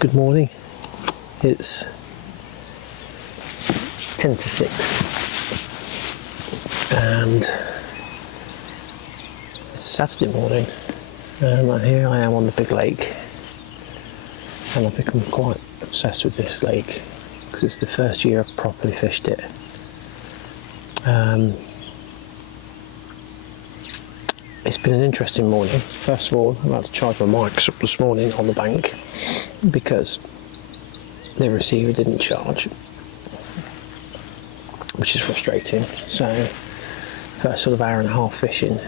Good morning. It's 10 to 6 and it's Saturday morning and here I am on the big lake, and I've become quite obsessed with this lake because it's the first year I've properly fished it. It's been an interesting morning. First of all, I had to charge my mics up this morning on the bank because the receiver didn't charge, which is frustrating. So first sort of hour and a half fishing,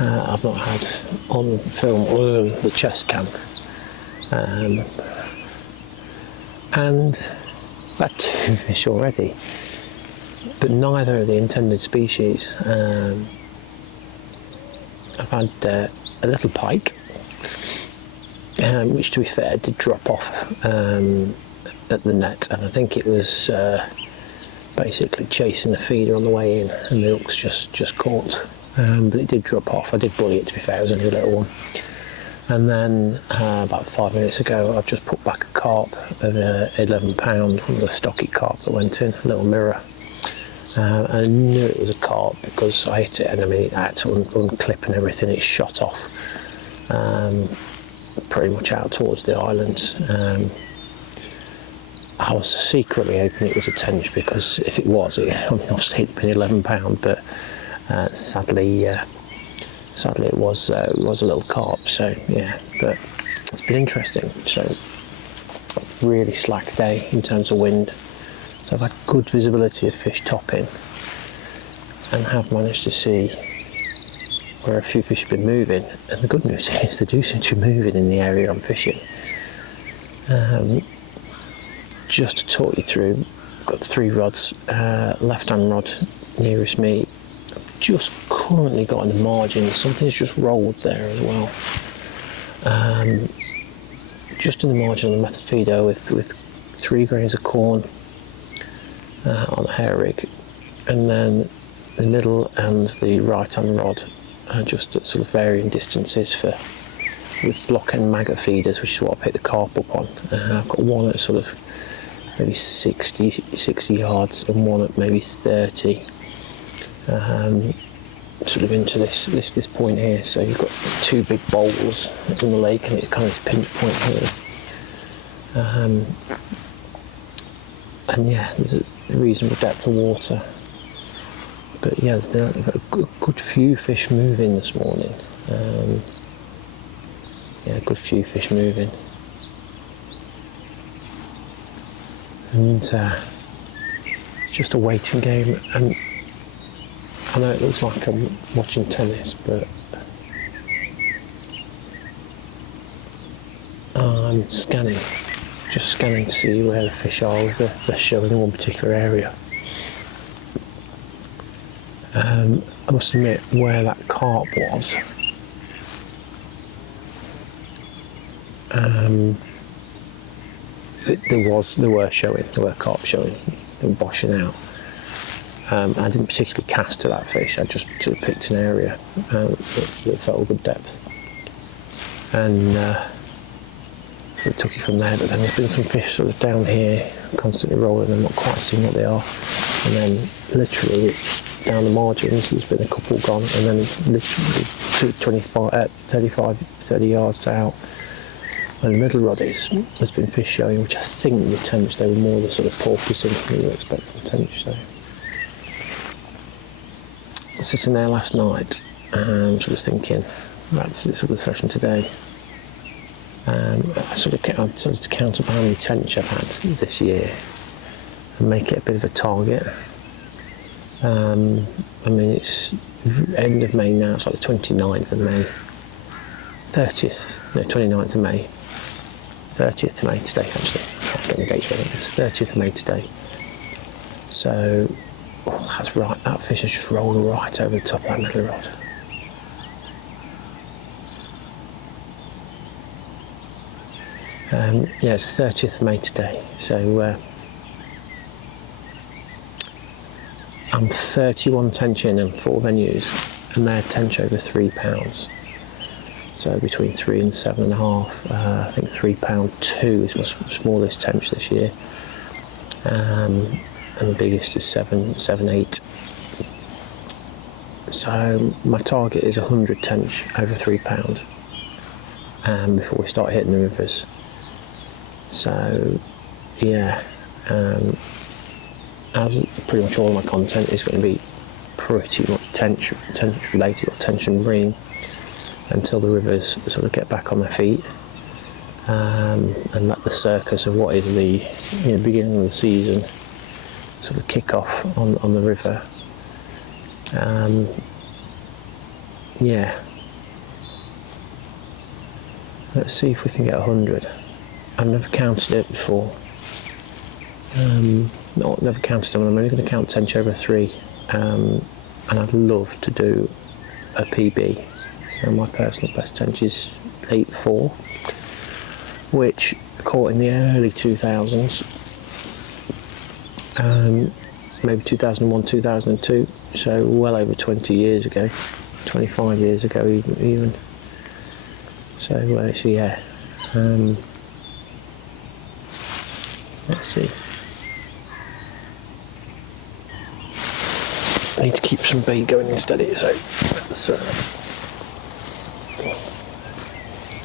I've not had on film the chest cam, and I've had 2 fish already, but neither of the intended species. I've had a little pike, which to be fair did drop off at the net, and I think it was basically chasing the feeder on the way in and the hook's just caught, but it did drop off. I did bully it, to be fair, it was only a little one. And then about 5 minutes ago I've just put back a carp of £11, one of the stocky carp that went in, a little mirror. I knew it was a carp because I hit it, and I mean I had to unclip and everything. It shot off pretty much out towards the islands. I was secretly hoping it was a tench, because if it was, obviously it'd been £11, but sadly it was a little carp. So yeah, but it's been interesting. So really slack day in terms of wind. So I've had good visibility of fish topping and have managed to see where a few fish have been moving, and the good news is they do seem to be moving in the area I'm fishing. Just to talk you through, I've got 3 rods, left hand rod nearest me, just currently got on the margin, something's just rolled there as well. Just in the margin of the method feeder with 3 grains of corn on a hair rig, and then the middle and the right hand rod are just at sort of varying distances with block end maggot feeders, which is what I picked the carp up on. I've got one at sort of maybe 60 yards and one at maybe 30, sort of into this point here. So you've got 2 big bowls in the lake, and it's kind of this pinch point here. And yeah, there's a reasonable depth of water, but yeah, there's been a good few fish moving this morning. Yeah, a good few fish moving, and it's just a waiting game. And I know it looks like I'm watching tennis, but I'm just scanning to see where the fish are, if they're showing in one particular area. I must admit, where that carp was, there were carp showing, they were boshing out. I didn't particularly cast to that fish, I just sort of picked an area that felt a good depth, and it took it from there. But then there's been some fish sort of down here constantly rolling and not quite seeing what they are, and then literally down the margins there's been a couple gone, and then literally 30 yards out where the middle rod is, there's been fish showing, which I think the tench, they were more the sort of porpoising you would expect from tench. So sitting there last night, sort of thinking that's the sort of session today. I sort of to count up how many tench I've had this year and make it a bit of a target. I mean, it's end of May now, it's like the 29th of May, 29th of May, 30th of May today actually, I can't get the dates right, it's 30th of May today. So, that's right, that fish has just rolled right over the top of that middle rod. Yeah, it's 30th of May today, so I'm 31 tench in and 4 venues, and they're tench over £3. So between 3 and 7.5. I think £3.2 is my smallest tench this year, and the biggest is 7.8. So my target is 100 tench over £3 before we start hitting the rivers. So yeah, as pretty much all of my content is going to be pretty much tench related, or tench and marine, until the rivers sort of get back on their feet, and let the circus of what is the beginning of the season sort of kick off on the river. Yeah, let's see if we can get 100. I've never counted it before. Never counted them. I'm only going to count tench over 3, and I'd love to do a PB. And my personal best tench is 8.4, which caught in the early 2000s, maybe 2001, 2002, so well over 20 years ago, 25 years ago even. So yeah, let's see. I need to keep some bait going instead, so let's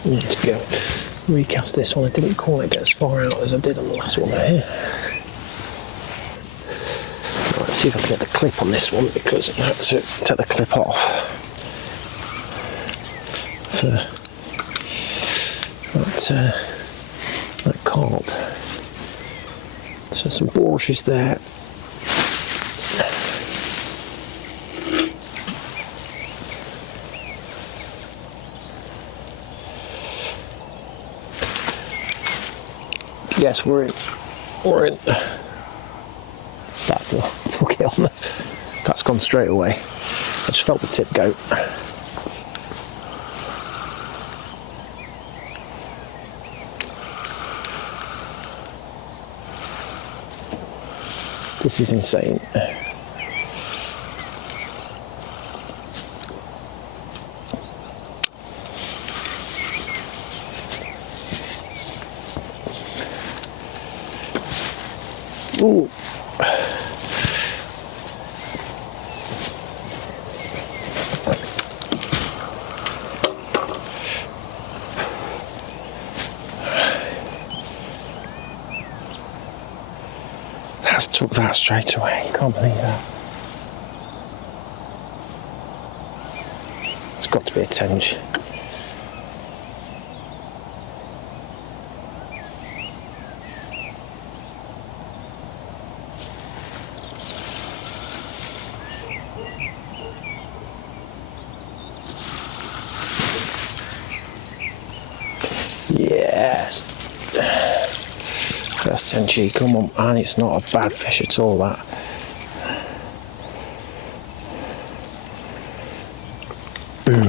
need to go recast this one. I didn't quite get as far out as I did on the last one there. Right, let's see if I can get the clip on this one, because I had to take the clip off for that carp. So some bulrushes there. Yes, we're in. That took it on. That's gone straight away. I just felt the tip go. This is insane. Ooh. That's took that straight away. Can't believe that. It's got to be a tench. Yes, that's Tenchy, come on, and it's not a bad fish at all, that. Boom.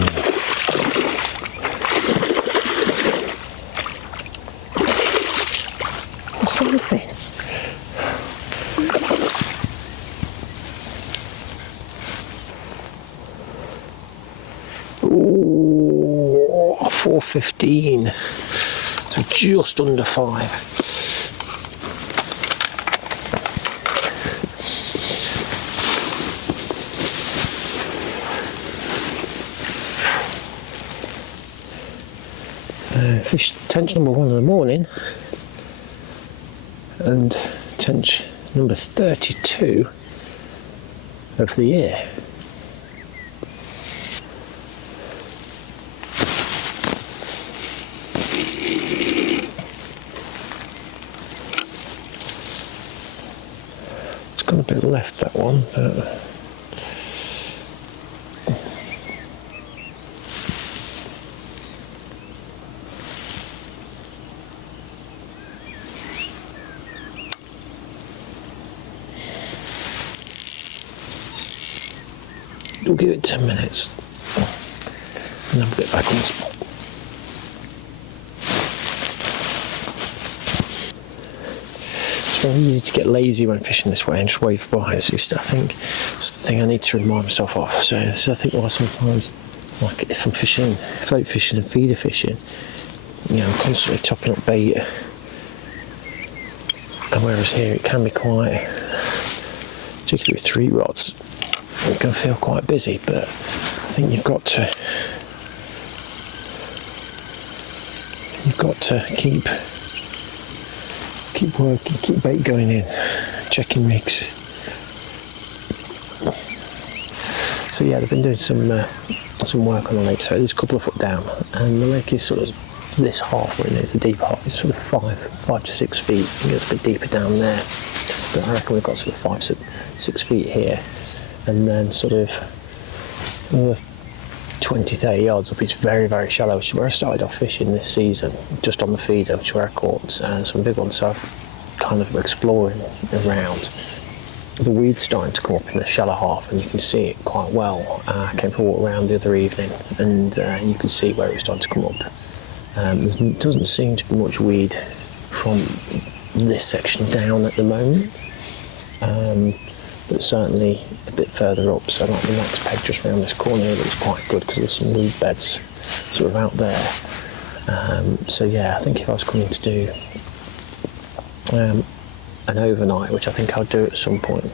What's that thing? Ooh, 4.15. So just under 5. Fish tench number 1 in the morning, and tench number 32 of the year. Got a bit left, that one, but we'll give it 10 minutes and then we'll get back on the spot. It's very easy to get lazy when fishing this way and just wave by. I think it's the thing I need to remind myself of. So I think why sometimes Like if I'm fishing, float fishing and feeder fishing, you know, I'm constantly topping up bait. And whereas here it can be quite, particularly with 3 rods, it can feel quite busy, but I think you've got to keep working, keep bait going in, checking rigs. So yeah, they've been doing some work on the lake. So it is a couple of foot down, and the lake is sort of this half, when it's a deep half, it's sort of 5 to 6 feet. It gets a bit deeper down there, but I reckon we've got sort of 5 to 6 feet here, and then sort of another 20-30 yards up, it's very, very shallow, which is where I started off fishing this season, just on the feeder, which is where I caught some big ones. So I'm kind of exploring around. The weed's starting to come up in the shallow half, and you can see it quite well. I came for a walk around the other evening, and you could see where it was starting to come up. There doesn't seem to be much weed from this section down at the moment, but certainly a bit further up. So like the next peg just around this corner here looks quite good, because there's some weed beds sort of out there. So yeah, I think if I was coming to do an overnight, which I think I'll do at some point,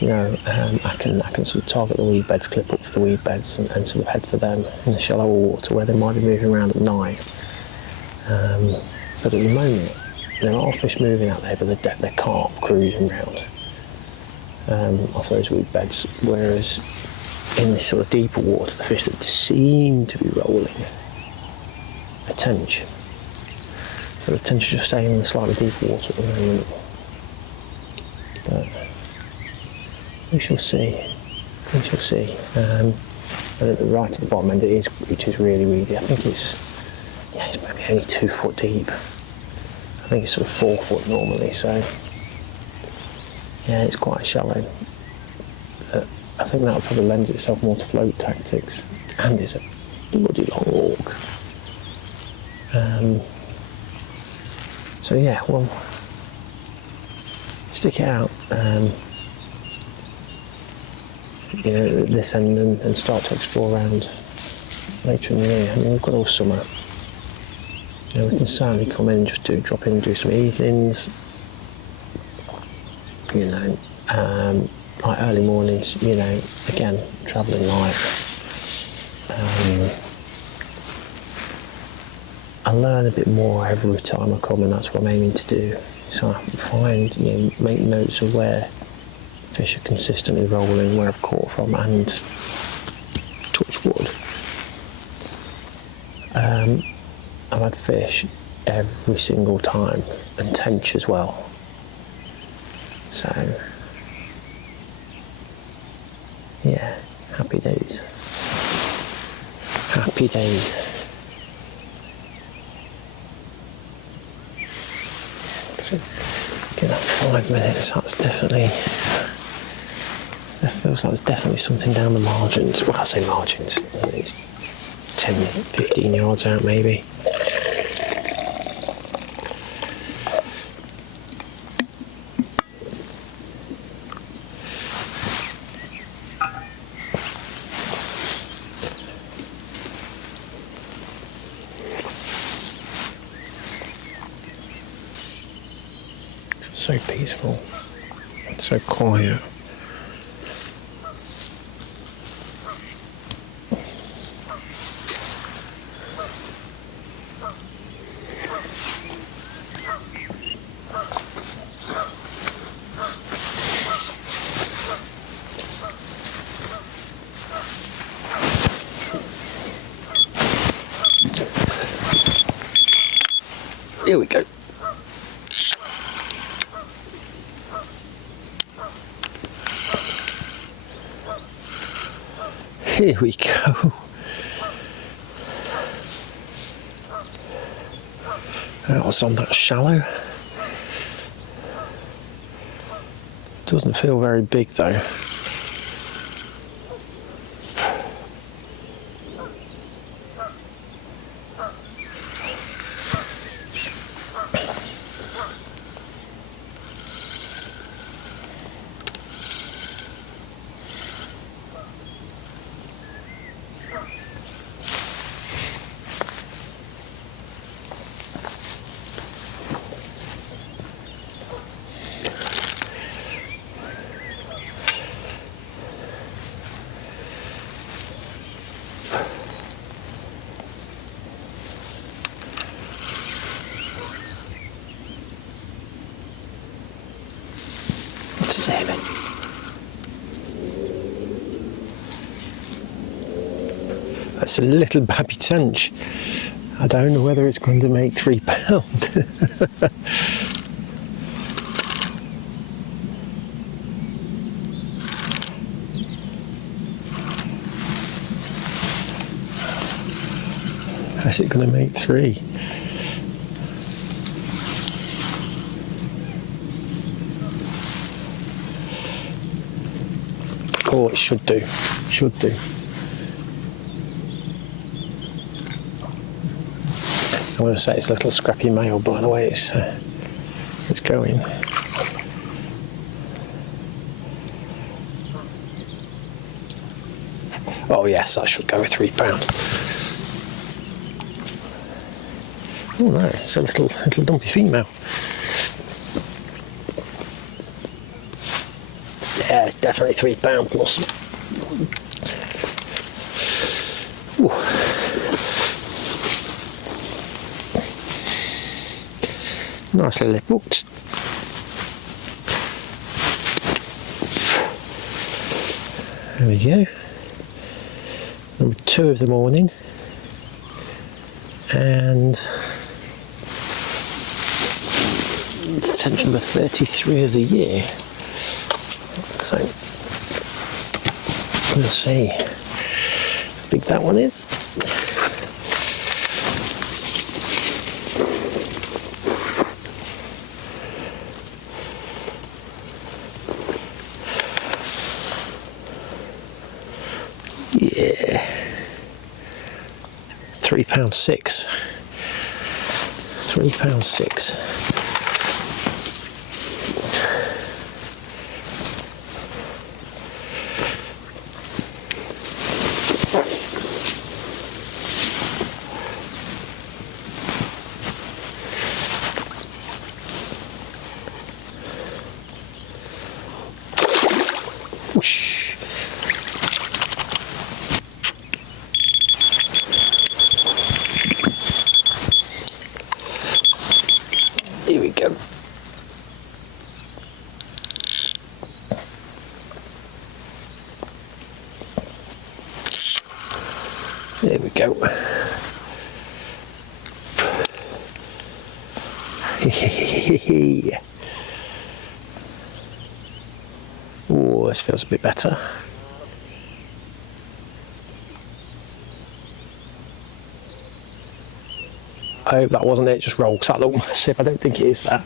you know, I can sort of target the weed beds, clip up for the weed beds, and sort of head for them in the shallower water where they might be moving around at night. But at the moment, there are fish moving out there, but they're carp cruising around off those weed beds, whereas in this sort of deeper water, the fish that seem to be rolling are tench. So the tench are just staying in the slightly deeper water at the moment. But we shall see. We shall see. I think right at the bottom end which is really weedy. I think it's maybe only 2 foot deep. I think it's sort of 4 foot normally. So yeah, it's quite shallow. But I think that probably lends itself more to float tactics, and is a bloody long walk. So yeah, well, stick it out, you know, at this end, and start to explore around later in the year. I mean, we've got all summer. You know, we can certainly come in and just drop in and do some evenings. You know, like early mornings. You know, again, travelling light. I learn a bit more every time I come, and that's what I'm aiming to do. So I find, you know, make notes of where fish are consistently rolling, where I've caught from, and touch wood. I've had fish every single time, and tench as well. So yeah, happy days. Happy days. So, get that 5 minutes, that's definitely, it feels like there's definitely something down the margins. Well, I say margins, it's 10, 15 yards out maybe. So peaceful, it's so quiet. Here we go. Here we go. That was on that shallow. Doesn't feel very big though. it? That's a little baby tench. I don't know whether it's going to make £3. Is it going to make 3? Oh, it should do. Should do. I want to say it's a little scrappy male, by the way it's going. Oh yes, I should go with £3. Oh no, it's a little dumpy female. Yeah, it's definitely £3 plus. Ooh. Nicely lip hooked. There we go. Number 2 of the morning. And Tench number 33 of the year. So we'll see how big that one is. Yeah, £3.6. £3.6. Whoosh. Here we go. There we go. Oh, this feels a bit better. I hope that wasn't it, just roll, because that looked massive. I don't think it is that.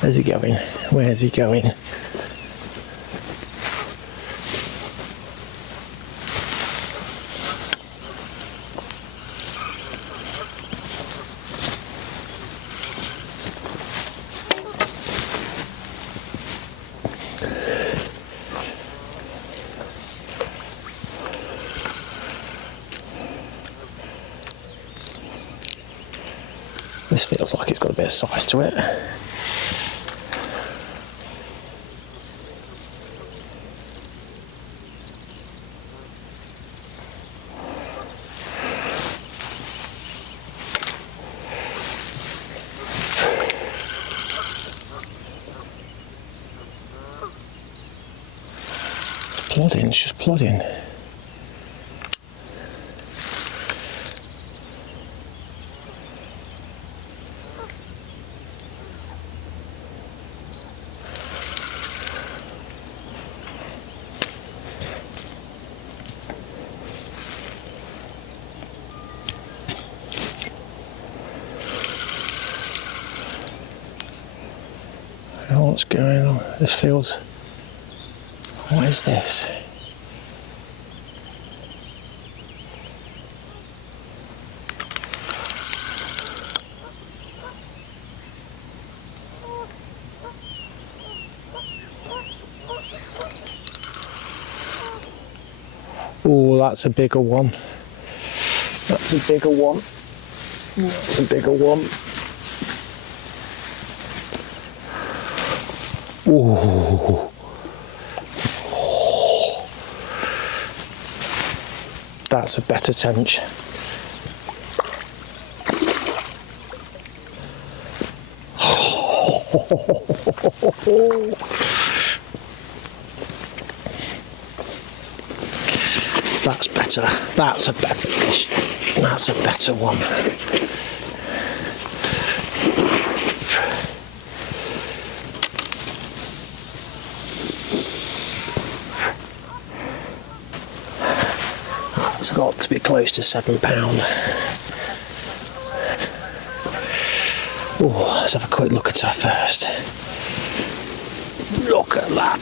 Where's he going? Where's he going? This feels like it's got a bit of size to it. Plodding, it's just plodding. What's going on? This feels... What is this? Oh, that's a bigger one. That's a bigger one. That's a bigger one. Ooh. That's a better tench. That's better. That's a better fish. That's a better one. That's got to be close to £7. Oh, let's have a quick look at her first. Look at that.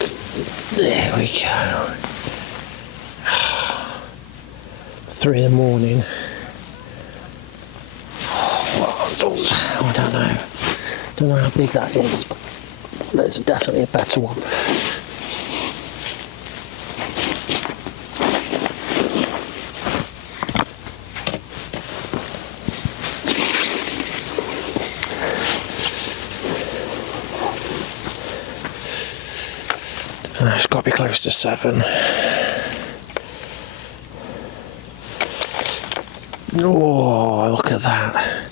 There we go. 3 in the morning. Oh, I don't know. Don't know how big that is. There's definitely a better one. It's got to be close to 7. Oh, look at that.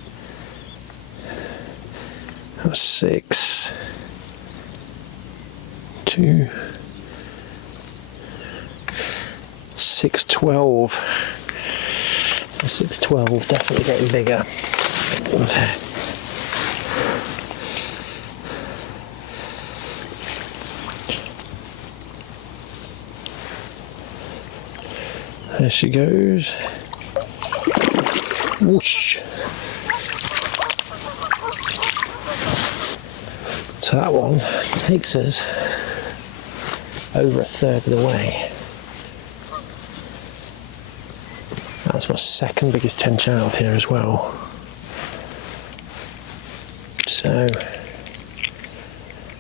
That's 6. 2. 612. 612, definitely getting bigger. There she goes. Whoosh. So that one takes us over 1/3 of the way. That's my second biggest tench out of here as well. So,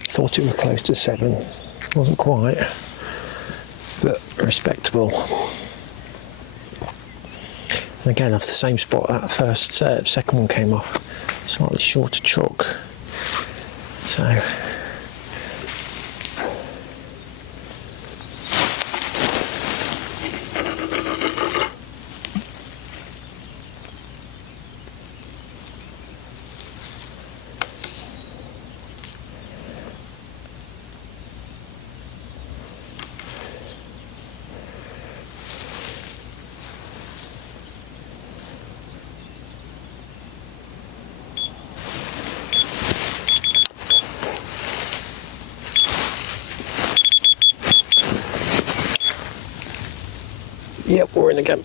thought it was close to 7. Wasn't quite, but respectable. And again, off the same spot that second one came off, slightly shorter chalk. So, yep, we're in again.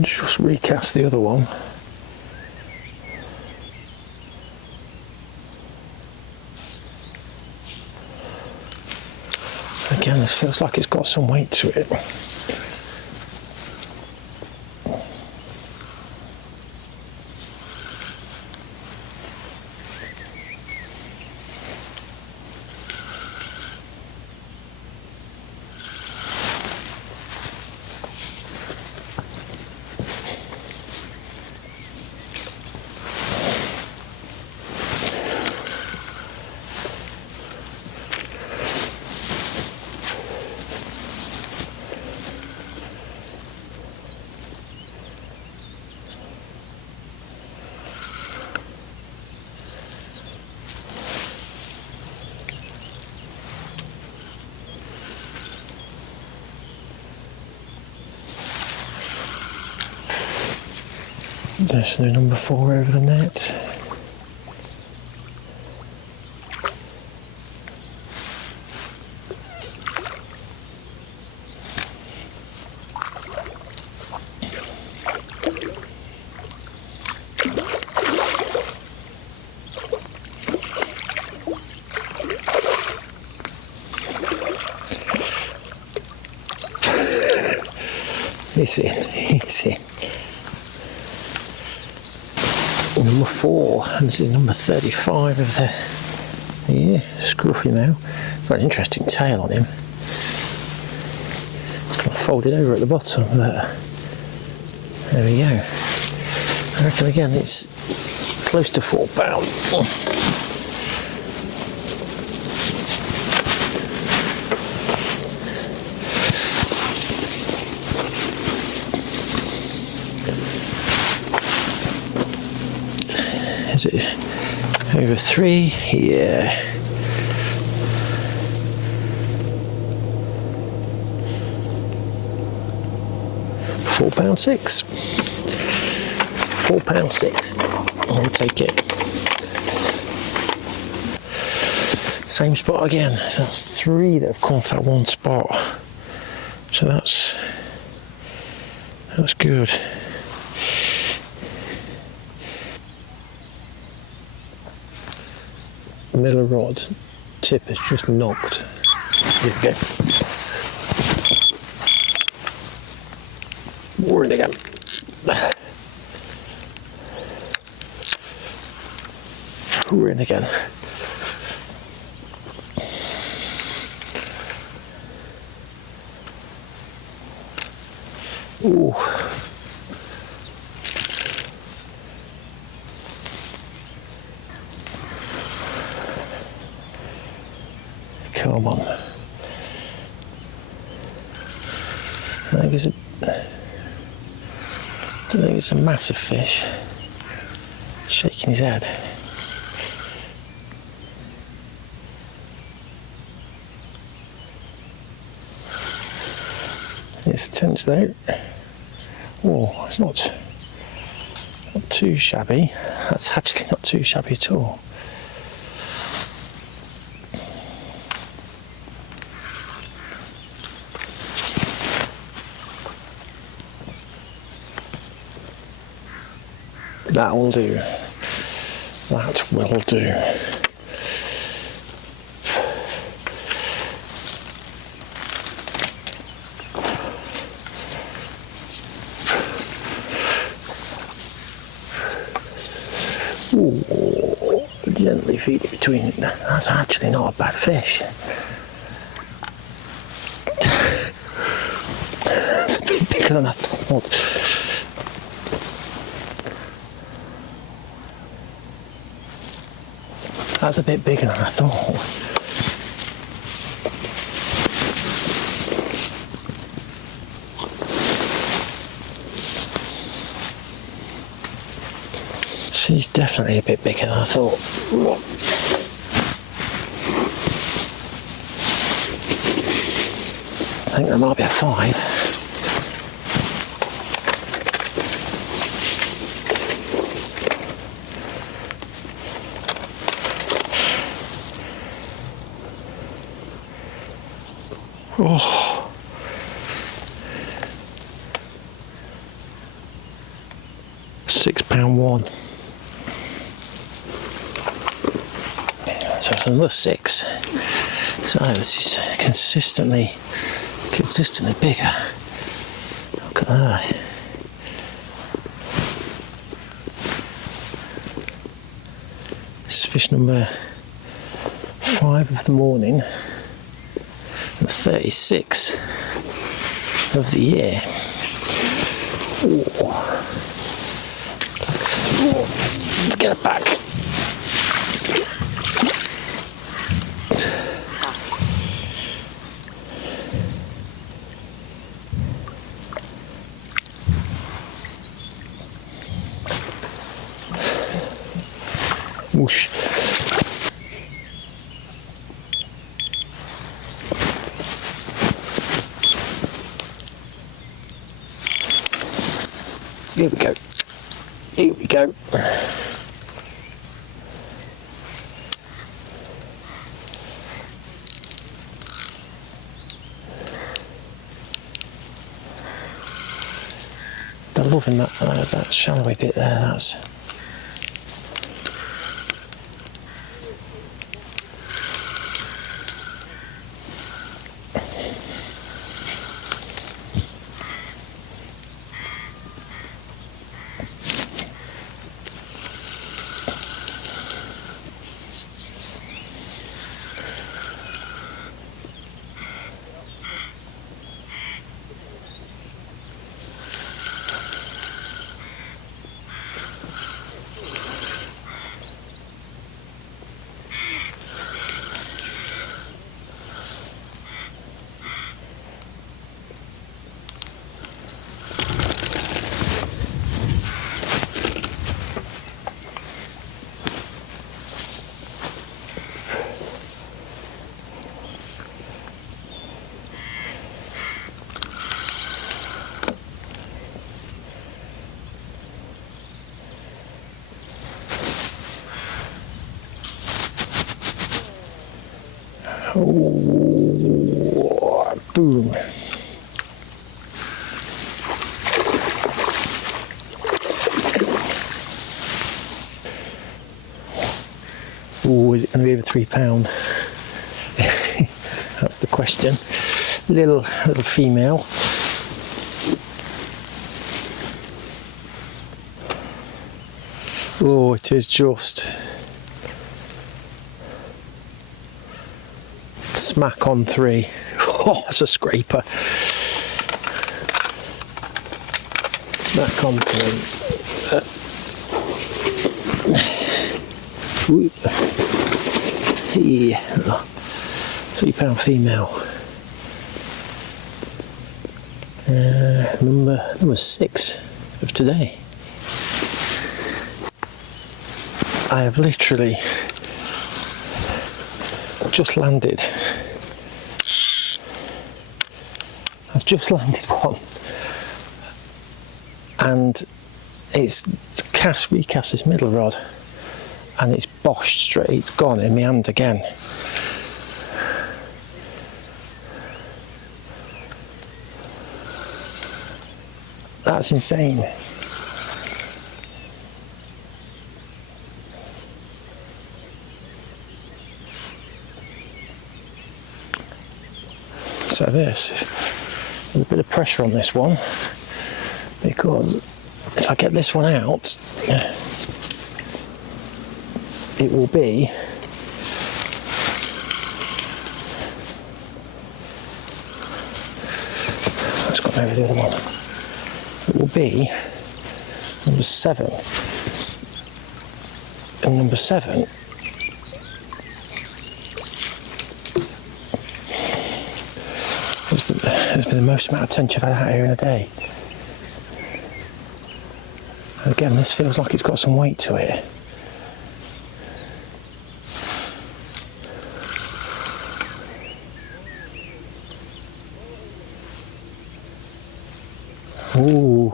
Just recast the other one. Again, this feels like it's got some weight to it. There's no number 4 over the net. It's in, it's in. Number 4, and this is number 35 of the year. Scruffy male. Got an interesting tail on him. It's kind of folded over at the bottom, but there we go. I reckon again it's close to £4. Is it over 3? Yeah. £4.6. £4.6. I'll take it. Same spot again. So that's 3 that have come off that one spot. So that's good. Middle rod tip has just knocked. There we go. We're in again. We're in again. Ooh. Come on. I don't think it's a massive fish. Shaking his head. It's a tench though. Oh, it's not too shabby. That's actually not too shabby at all. That will do. That will do. Ooh, gently feed it between. That's actually not a bad fish. It's a bit bigger than I thought. That's a bit bigger than I thought. She's definitely a bit bigger than I thought. I think that might be a 5. Oh. £6.1. So it's another 6. So this is consistently bigger. Look at that. This is fish number 5 of the morning. 36 of the year. Ooh. Let's get it back. Whoosh. Here we go. Here we go. They're loving that shallowy bit there. That's Oh, boom. Oh, is it going to be over £3? That's the question. Little female. Oh, it is just smack on 3. Oh, that's a scraper. Smack on 3. Yeah, £3 female. Number 6 of today. I have literally just landed. I've just landed one, and it's recast this middle rod, and it's boshed straight. It's gone in my hand again. That's insane. So there's a bit of pressure on this one, because if I get this one out, it will be let's go over the other one. It will be number 7, and number 7 has been the most amount of tench I've had out here in a day. And again, this feels like it's got some weight to it. Ooh.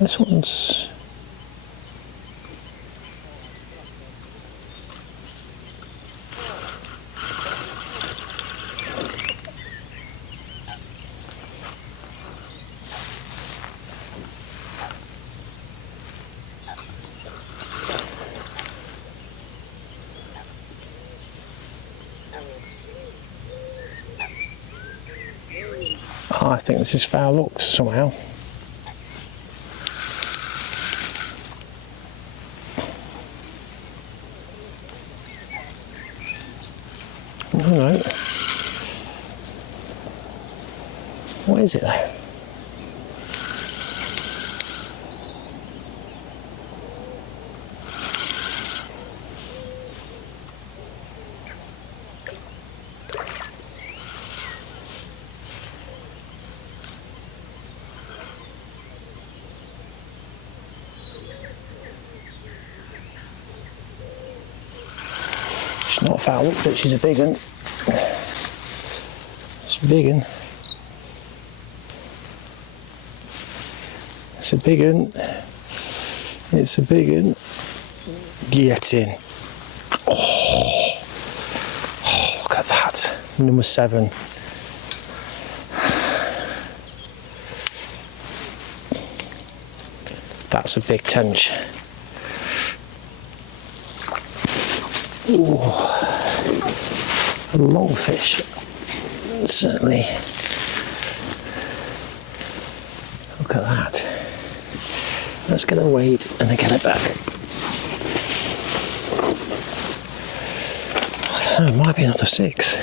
This one's I think this is foul looks somehow. No. What is it though? She's not foul, but she's a big one. It's a big one. It's a big one. It's a big one. Get in. Oh, look at that. Number 7. That's a big tench. Ooh, a long fish, certainly Look at that. Let's get her weighed and then get it back. I don't know, it might be another 6.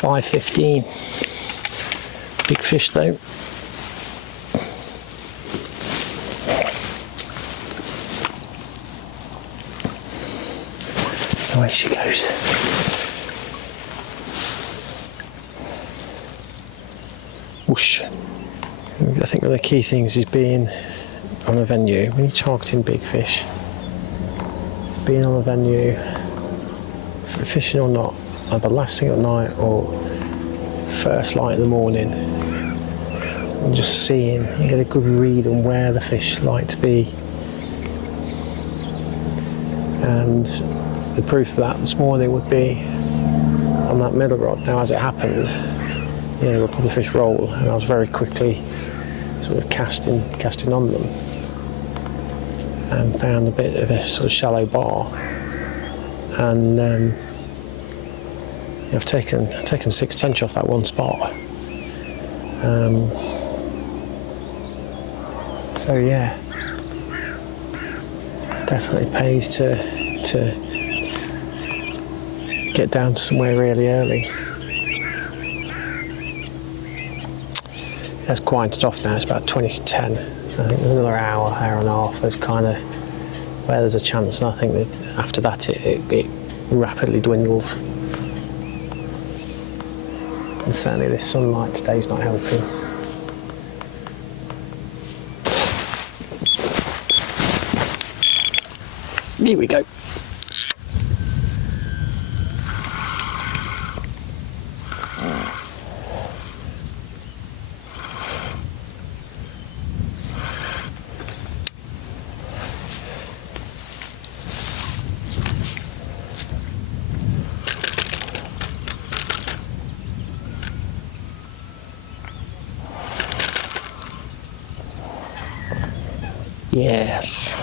$5.15. Big fish though. Away she goes. Whoosh. I think one of the key things is being on a venue, when you're targeting big fish, being on a venue, fishing or not, either last thing at night or first light in the morning, and just seeing, you get a good read on where the fish like to be. And the proof of that this morning would be on that middle rod. Now, as it happened, there were a couple of fish roll, and I was very quickly sort of casting on them, and found a bit of a sort of shallow bar, and I've taken 6 tench off that one spot. So yeah, definitely pays to get down to somewhere really early. It's quieted off now. It's about 20 to 10. I think another hour and a half is kind of where there's a chance, and I think that after that it rapidly dwindles. And certainly this sunlight today's not helping. Here we go. Yes.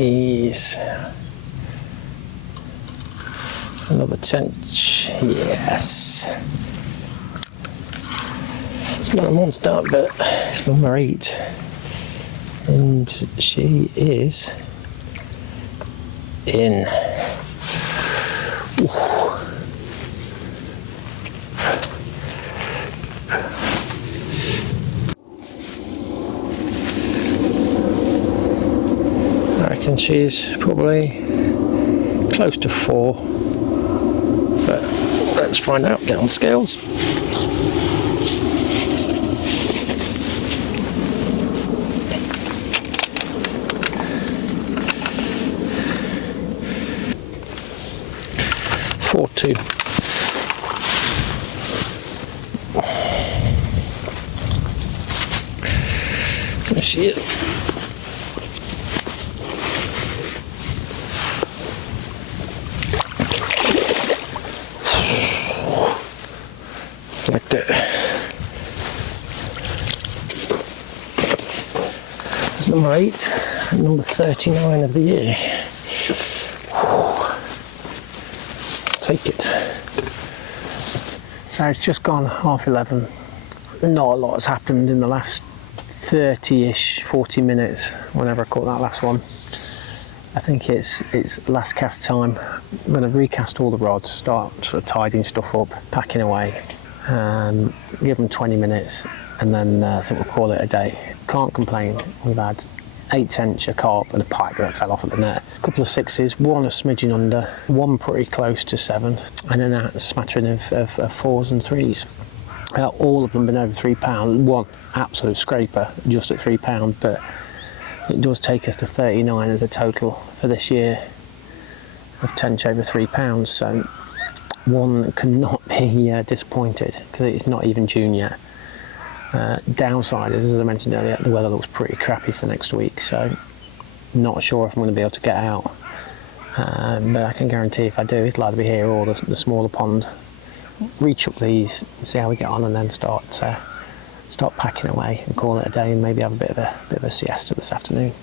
Is another tench, yes. It's not a monster, but it's number 8, and she is in. Ooh. And she's probably close to 4, but let's find out. Get on scales. Four two. There she is. Like that. That's number 8, and number 39 of the year. Take it. So it's just gone 11:30. Not a lot has happened in the last 30-ish, 40 minutes, whenever I caught that last one. I think it's last cast time. I'm going to recast all the rods, start sort of tidying stuff up, packing away, give them 20 minutes, and then I think we'll call it a day. Can't complain. We've had 8 tench, a carp and a pike that fell off at the net. A couple of 6s, one a smidgen under, one pretty close to 7, and then a smattering of 4s and 3s. All of them been over £3. One absolute scraper, just at £3, but it does take us to 39 as a total for this year of tench over £3. So one cannot be disappointed because it's not even June yet. Downside is, as I mentioned earlier, the weather looks pretty crappy for next week, so not sure if I'm going to be able to get out. But I can guarantee if I do, it'll either be here or the smaller pond. Reach up these, see how we get on, and then start packing away and call it a day, and maybe have a bit of a siesta this afternoon.